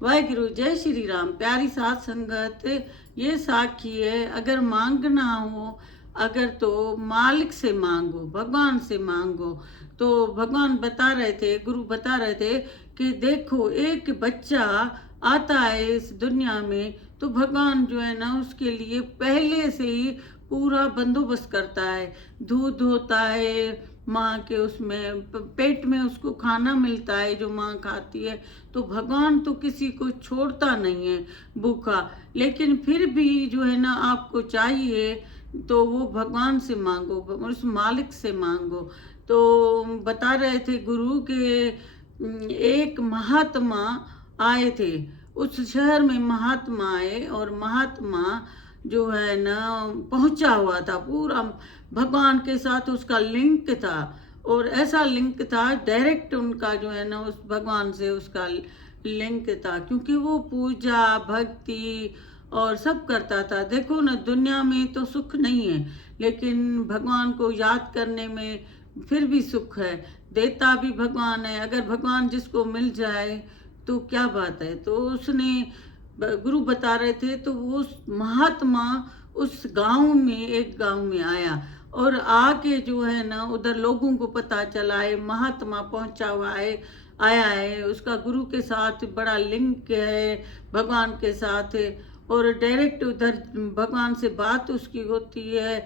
वाहिगुरु जय श्री राम। प्यारी साध संगत, ये साखी है, अगर मांगना हो अगर तो मालिक से मांगो, भगवान से मांगो। तो भगवान बता रहे थे, गुरु बता रहे थे कि देखो एक बच्चा आता है इस दुनिया में तो भगवान जो है ना उसके लिए पहले से ही पूरा बंदोबस्त करता है। दूध होता है माँ के, उसमें पेट में उसको खाना मिलता है जो माँ खाती है। तो भगवान तो किसी को छोड़ता नहीं है भूखा। लेकिन फिर भी जो है ना आपको चाहिए तो वो भगवान से मांगो, उस मालिक से मांगो। तो बता रहे थे गुरु के एक महात्मा आए थे उस शहर में। महात्मा आए और महात्मा जो है ना पहुंचा हुआ था, पूरा भगवान के साथ उसका लिंक था। और ऐसा लिंक था डायरेक्ट, उनका जो है ना उस भगवान से उसका लिंक था, क्योंकि वो पूजा भक्ति और सब करता था। देखो ना दुनिया में तो सुख नहीं है, लेकिन भगवान को याद करने में फिर भी सुख है। देता भी भगवान है, अगर भगवान जिसको मिल जाए तो क्या बात है। तो उसने, गुरु बता रहे थे, तो वो महात्मा उस गांव में, एक गांव में आया और आके जो है ना उधर लोगों को पता चला है महात्मा पहुंचा हुआ है, आया है, उसका गुरु के साथ बड़ा लिंक है, भगवान के साथ। और डायरेक्ट उधर भगवान से बात उसकी होती है।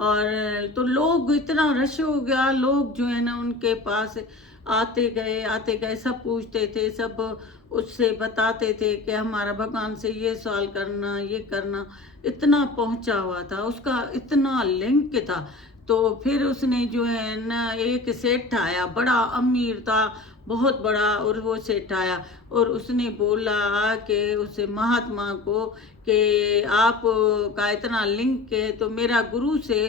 और तो लोग, इतना रश हो गया, लोग जो है ना उनके पास आते गए, सब पूछते थे, सब उससे बताते थे कि हमारा भगवान से ये सवाल करना, ये करना। इतना पहुंचा हुआ था, उसका इतना लिंक था। तो फिर उसने जो है ना, एक सेठ आया, बड़ा अमीर था, बहुत बड़ा, और वो सेठ आया और उसने बोला कि उसे महात्मा को कि आप का इतना लिंक है तो मेरा गुरु से,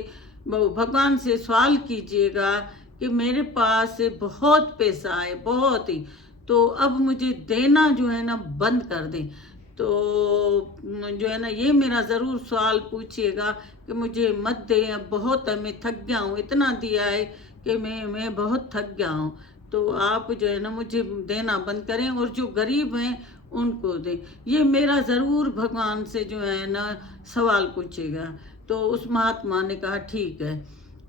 भगवान से सवाल कीजिएगा कि मेरे पास बहुत पैसा है, बहुत ही, तो अब मुझे देना जो है ना बंद कर दें। तो जो है ना ये मेरा ज़रूर सवाल पूछिएगा कि मुझे मत दे, अब बहुत है, मैं थक गया हूँ, इतना दिया है कि मैं बहुत थक गया हूँ। तो आप जो है ना मुझे देना बंद करें और जो गरीब हैं उनको दें। ये मेरा ज़रूर भगवान से जो है ना सवाल पूछेगा। तो उस महात्मा ने कहा ठीक है।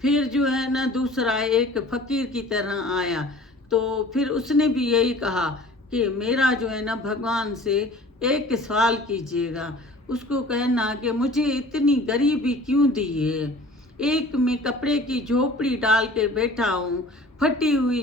फिर जो है ना दूसरा एक फकीर की तरह आया, तो फिर उसने भी यही कहा कि मेरा जो है ना भगवान से एक सवाल कीजिएगा। उसको कहना कि मुझे इतनी गरीबी क्यों दी है, एक मैं कपड़े की झोपड़ी डाल के बैठा हूँ, फटी हुई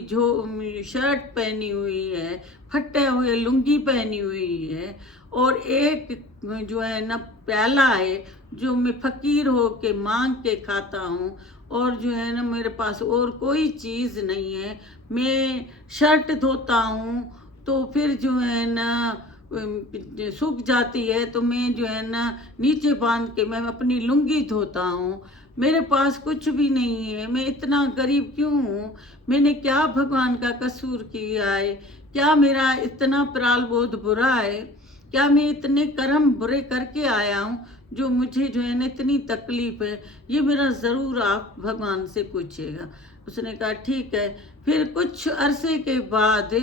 शर्ट पहनी हुई है, फटे हुए लुंगी पहनी हुई है, और एक जो है ना प्याला है जो मैं फकीर हो के मांग के खाता हूँ, और जो है ना मेरे पास और कोई चीज़ नहीं है। मैं शर्ट धोता हूँ तो फिर जो है ना सूख जाती है, तो मैं जो है ना नीचे बांध के मैं अपनी लुंगी धोता हूँ। मेरे पास कुछ भी नहीं है, मैं इतना गरीब क्यों हूँ, मैंने क्या भगवान का कसूर किया है, क्या मेरा इतना प्राल बोध बुरा है, क्या मैं इतने कर्म बुरे करके आया हूँ जो मुझे जो है ना इतनी तकलीफ है। ये मेरा ज़रूर आप भगवान से पूछिएगा। उसने कहा ठीक है। फिर कुछ अरसे के बाद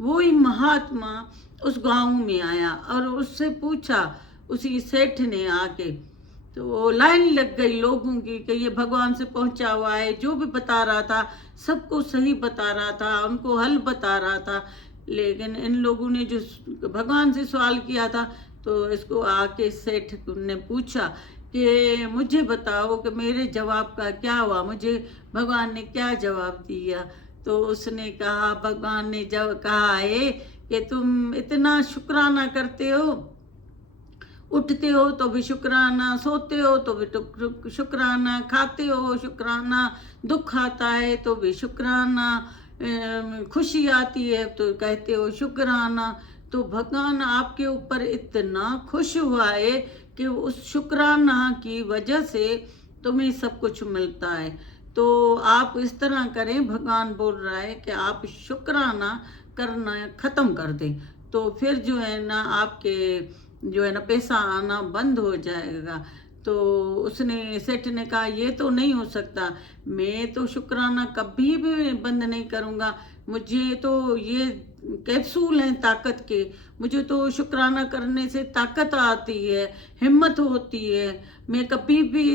वही महात्मा उस गांव में आया और उससे पूछा, उसी सेठ ने आके, तो लाइन लग गई लोगों की कि ये भगवान से पहुंचा हुआ है, जो भी बता रहा था सबको सही बता रहा था, उनको हल बता रहा था। लेकिन इन लोगों ने जो भगवान से सवाल किया था, तो इसको आके सेठ ने पूछा कि मुझे बताओ कि मेरे जवाब का क्या हुआ, मुझे भगवान ने क्या जवाब दिया। तो उसने कहा, भगवान ने जब कहा है कि तुम इतना शुक्राना करते हो, उठते हो तो भी शुक्राना, सोते हो तो भी शुक्राना, खाते हो शुक्राना, दुख आता है तो भी शुक्राना, खुशी आती है तो कहते हो शुक्राना। तो भगवान आपके ऊपर इतना खुश हुआ है कि उस शुक्राना की वजह से तुम्हें सब कुछ मिलता है। तो आप इस तरह करें, भगवान बोल रहा है कि आप शुक्राना करना ख़त्म कर दें, तो फिर जो है ना आपके जो है ना पैसा आना बंद हो जाएगा। तो उसने, सेठ ने कहा ये तो नहीं हो सकता, मैं तो शुक्राना कभी भी बंद नहीं करूँगा, मुझे तो ये कैप्सूल हैं ताकत के। मुझे तो शुक्राना करने से ताकत आती है, हिम्मत होती है। मैं कभी भी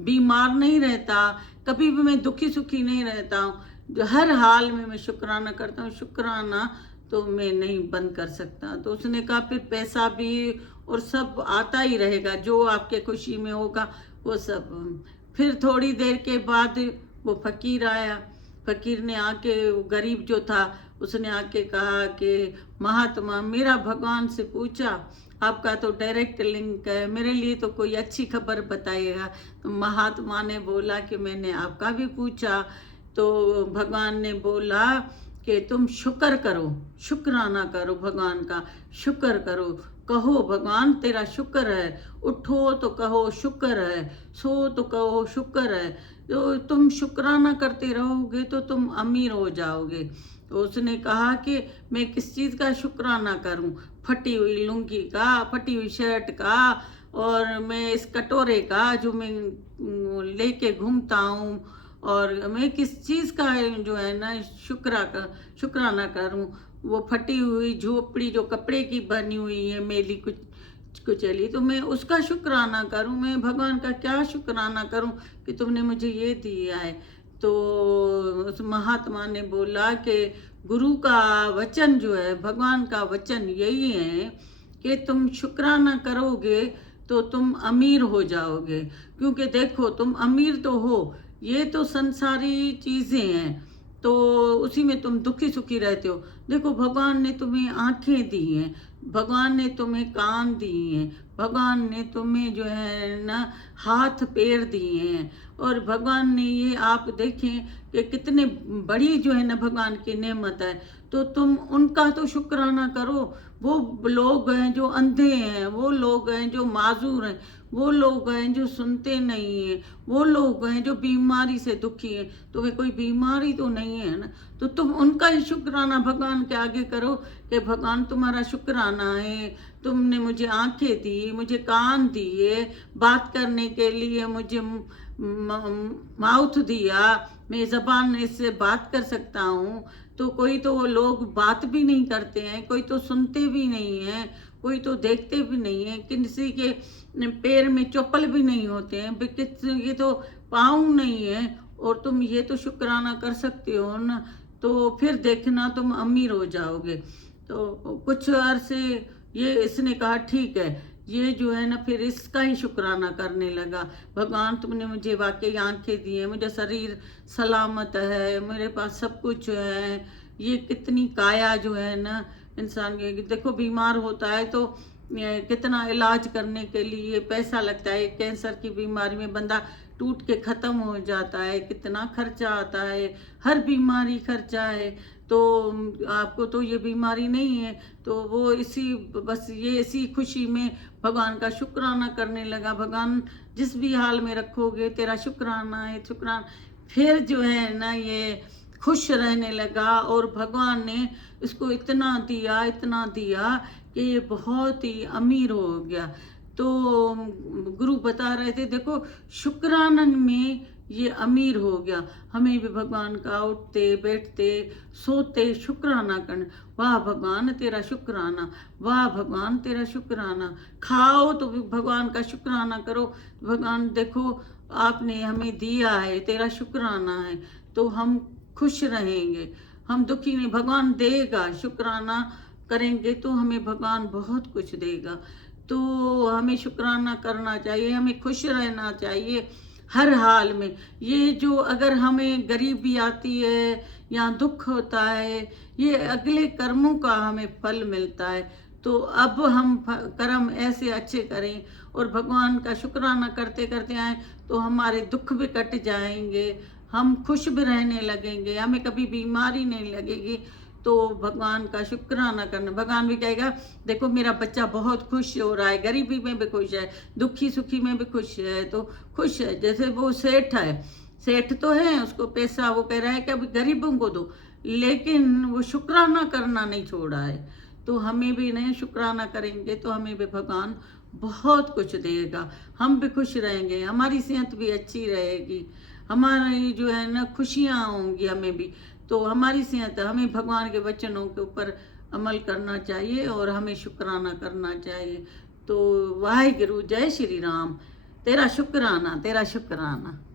बीमार नहीं रहता, कभी भी मैं दुखी सुखी नहीं रहता हूँ। जो हर हाल में मैं शुक्राना करता हूँ। शुक्राना तो मैं नहीं बंद कर सकता। तो उसने कहा फिर पैसा भी और सब आता ही रहेगा, जो आपके खुशी में होगा वो सब। फिर थोड़ी देर के बाद वो फकीर आया। फकीर ने आके, वो गरीब जो था, उसने आके कहा कि महात्मा, मेरा भगवान से पूछा, आपका तो डायरेक्ट लिंक है, मेरे लिए तो कोई अच्छी खबर बताइएगा। तो महात्मा ने बोला कि मैंने आपका भी पूछा। तो भगवान ने बोला कि तुम शुक्र करो, शुक्राना करो, भगवान का शुक्र करो। कहो भगवान तेरा शुक्र है, उठो तो कहो शुक्र है, सो तो कहो शुक्र है। तो तुम शुक्राना करते रहोगे तो तुम अमीर हो जाओगे। तो उसने कहा कि मैं किस चीज़ का शुक्राना करूं? फटी हुई लुंगी का, फटी हुई शर्ट का, और मैं इस कटोरे का जो मैं लेके घूमता हूँ, और मैं किस चीज़ का जो है ना शुक्राना करूं? वो फटी हुई झोपड़ी जो कपड़े की बनी हुई है, मेली कुछ कुचली, तो मैं उसका शुक्राना करूं? मैं भगवान का क्या शुक्राना करूं कि तुमने मुझे ये दिया है? तो उस महात्मा ने बोला कि गुरु का वचन जो है, भगवान का वचन यही है कि तुम शुक्राना करोगे तो तुम अमीर हो जाओगे। क्योंकि देखो, तुम अमीर तो हो, ये तो संसारी चीज़ें हैं, तो उसी में तुम दुखी सुखी रहते हो। देखो, भगवान ने तुम्हें आंखें दी हैं, भगवान ने तुम्हें कान दिए हैं, भगवान ने तुम्हें जो है ना हाथ पैर दिए हैं, और भगवान ने ये आप देखें कि कितने बड़ी जो है ना भगवान की नेमत है। तो तुम उनका तो शुक्राना करो। वो लोग हैं जो अंधे हैं, वो लोग हैं जो माजूर हैं, वो लोग हैं जो सुनते नहीं हैं, वो लोग हैं जो बीमारी से दुखी हैं। तो वे कोई बीमारी तो नहीं है ना, तो तुम उनका ही शुक्राना भगवान के आगे करो कि भगवान तुम्हारा शुक्राना है, तुमने मुझे आंखें दी, मुझे कान दिए, बात करने के लिए मुझे माउथ दिया, मैं जबान इससे बात कर सकता हूँ। तो कोई तो वो लोग बात भी नहीं करते हैं, कोई तो सुनते भी नहीं हैं, कोई तो देखते भी नहीं है, किसी के पैर में चप्पल भी नहीं होते हैं, ये तो पाँव नहीं है, और तुम ये तो शुक्राना कर सकते हो ना। तो फिर देखना तुम अमीर हो जाओगे। तो कुछ अरसे ये इसने कहा ठीक है, ये जो है ना, फिर इसका ही शुक्राना करने लगा। भगवान तुमने मुझे वाकई आंखें दी हैं, मुझे शरीर सलामत है, मेरे पास सब कुछ है। ये कितनी काया जो है ना इंसान के, देखो बीमार होता है तो कितना इलाज करने के लिए पैसा लगता है। कैंसर की बीमारी में बंदा टूट के ख़त्म हो जाता है, कितना खर्चा आता है, हर बीमारी खर्चा है। तो आपको तो ये बीमारी नहीं है, तो वो बस ये इसी खुशी में भगवान का शुक्राना करने लगा। भगवान जिस भी हाल में रखोगे तेरा शुक्राना है, शुक्राना। फिर जो है ना ये खुश रहने लगा, और भगवान ने इसको इतना दिया, इतना दिया कि ये बहुत ही अमीर हो गया। तो गुरु बता रहे थे, देखो शुक्रानन में ये अमीर हो गया। हमें भी भगवान का उठते बैठते सोते शुक्राना करना। वाह भगवान तेरा शुक्राना, वाह भगवान तेरा शुक्राना। खाओ तो भी भगवान का शुक्राना करो। भगवान देखो आपने हमें दिया है, तेरा शुक्राना है, तो हम खुश रहेंगे, हम दुखी नहीं। भगवान देगा, शुक्राना करेंगे तो हमें भगवान बहुत कुछ देगा। तो हमें शुक्राना करना चाहिए, हमें खुश रहना चाहिए हर हाल में। ये जो अगर हमें गरीबी आती है या दुख होता है, ये अगले कर्मों का हमें फल मिलता है। तो अब हम कर्म ऐसे अच्छे करें और भगवान का शुक्राना करते करते आए, तो हमारे दुख भी कट जाएंगे, हम खुश भी रहने लगेंगे, हमें कभी बीमारी नहीं लगेगी। तो भगवान का शुक्राना करना, भगवान भी कहेगा देखो मेरा बच्चा बहुत खुश हो रहा है, गरीबी में भी खुश है, दुखी सुखी में भी खुश है, तो खुश है। जैसे वो सेठ है, सेठ तो है, उसको पैसा, वो कह रहा है कि अभी गरीबों को दो, लेकिन वो शुक्राना करना नहीं छोड़ा है। तो हमें भी नहीं शुक्राना करेंगे तो हमें भी भगवान बहुत कुछ देगा, हम भी खुश रहेंगे, हमारी सेहत भी अच्छी रहेगी, हमारी जो है ना खुशियाँ होंगी हमें भी। तो हमारी सेहत, हमें भगवान के वचनों के ऊपर अमल करना चाहिए और हमें शुक्राना करना चाहिए। तो वाहिगुरु, जय श्री राम। तेरा शुक्राना, तेरा शुक्राना।